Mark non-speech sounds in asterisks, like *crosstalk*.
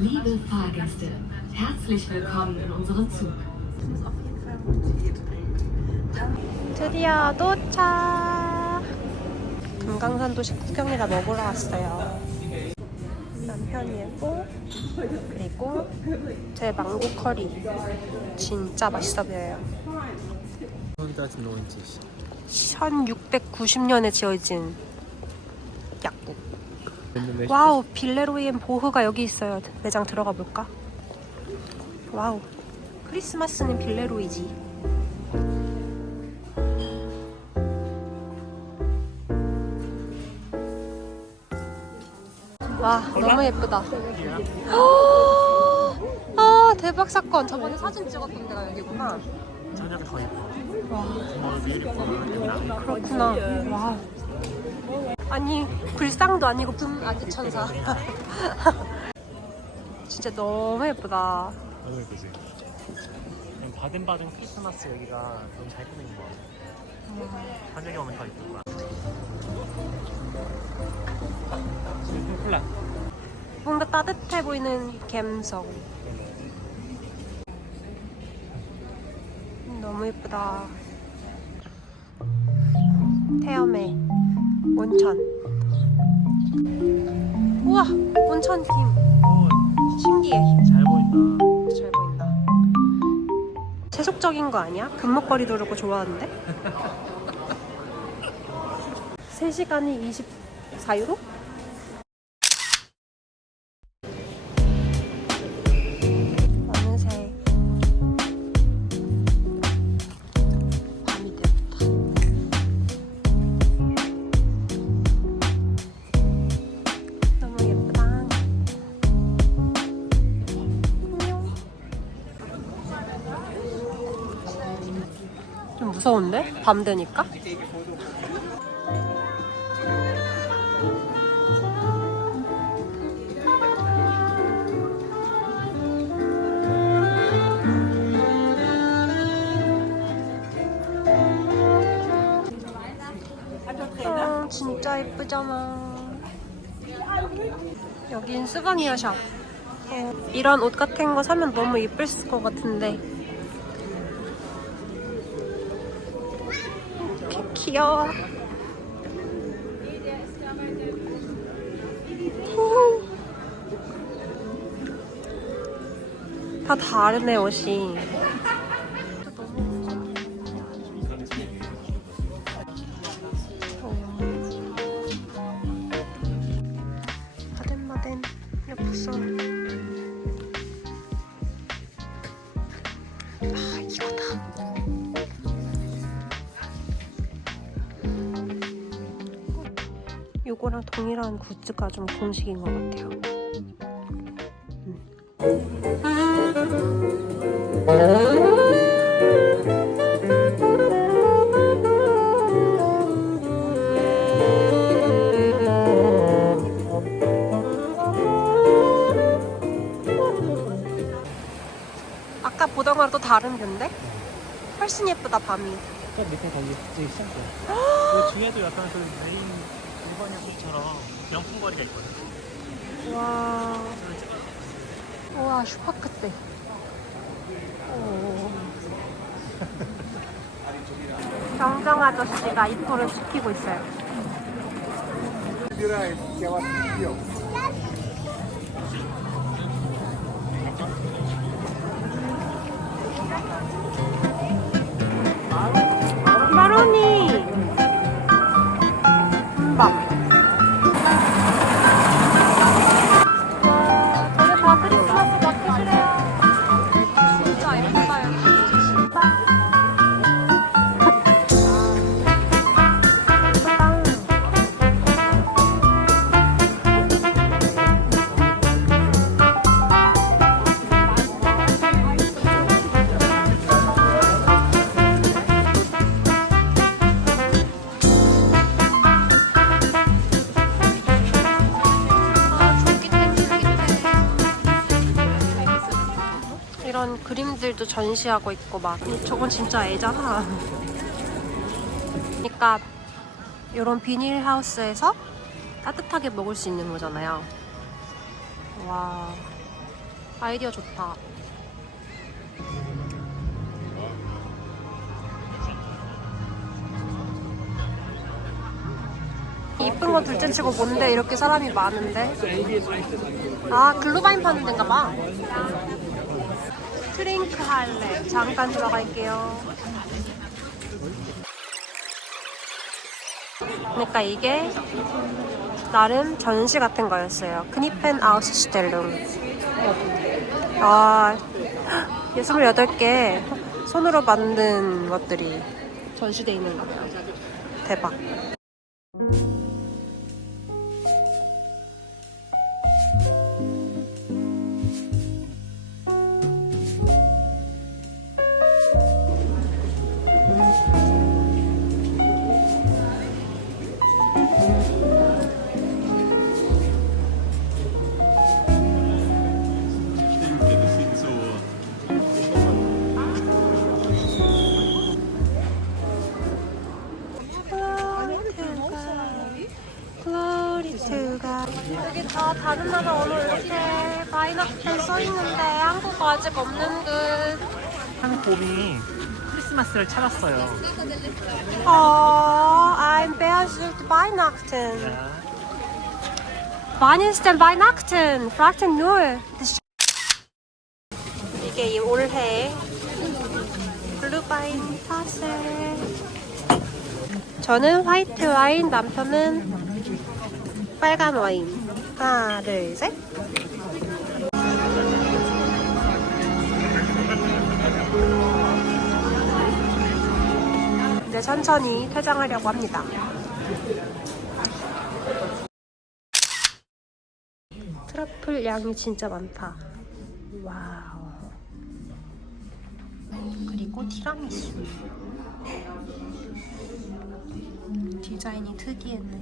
Liebe Fahrgäste, herzlich willkommen in unserem Zug. 드디어 도착! 금강산 도시 구경이라 먹으러 왔어요. 남편이고 그리고 제 망고 커리 진짜 맛있어 보여요. 1990. 1690년에 지어진. 와우, 빌레로이엔 보흐가 여기 있어요. 매장 들어가 볼까? 와우, 크리스마스는 빌레로이지. 와, 너무 예쁘다. 아, 대박 사건. 저번에 사진 찍었던 데가 여기구나. 저녁에 더 예뻐. 와. 그렇구나. 와. 아니 불상도 아니고 분 아지천사. *laughs* 진짜 너무 예쁘다. 너무 예쁘지. 바든바든 크리스마스 여기가 너무 잘 꾸민 거 같아. 저녁에 오면 더 예쁠 거야. 콜라. 뭔가 따뜻해 보이는 감성. 너무 예쁘다. 태엄의 온천. 우와 온천 팀 오, 신기해. 잘 보인다. 잘 보인다. 세속적인 거 아니야? 금목걸이도 그렇고 좋아하는데? *laughs* 3시간이 24유로? 무서운데? 밤 되니까? 아, 진짜 예쁘잖아. 여긴 스바니아 샵. 어, 이런 옷 같은 거 사면 너무 예쁠 것 같은데. 이렇게 귀여워. 다 다르네 옷이. 바덴바덴 예쁘어. 요거랑 동일한 굿즈가 좀 공식인 것 같아요. 아까 보던 거랑 또 다른 뷰인데? 훨씬 예쁘다 밤이. 저 밑에 거기 저기 시작돼. 그 뒤에도 약간 그 메인 일반 약국처럼 명품거리가 있거든. 와. 우와 슈퍼크 때. 오. 경정 아저씨가 입구를 지키고 있어요. 그림들도 전시하고 있고 막 저건 진짜 애잖아. 그러니까 이런 비닐 하우스에서 따뜻하게 먹을 수 있는 거잖아요. 와 아이디어 좋다. 이쁜 건 둘째 치고 뭔데 이렇게 사람이 많은데? 아 글루바인 파는 데인가 봐. 트링크 할래. 잠깐 들어갈게요. 그러니까 이게 나름 전시 같은 거였어요. 크니펜 아우스스텔룸. 아, 28개 손으로 만든 것들이 전시돼 있는 거예요. 대박. 여기 다 다른 나라 언어 이렇게 마이너스 써 있는데 한국어 아직 없는 듯. 한 곰이 크리스마스를 찾았어요. Oh, I'm besucht Weihnachten. 자, Wann ist denn Weihnachten? Fragt ihn nur. 이게 이 올해 블루바인 타세. 저는 화이트 와인, 남편은 빨간 와인. 하나, 둘, 셋. 이제 천천히 퇴장하려고 합니다. 트러플 양이 진짜 많다. 와우. 그리고 티라미수. 디자인이 특이했네.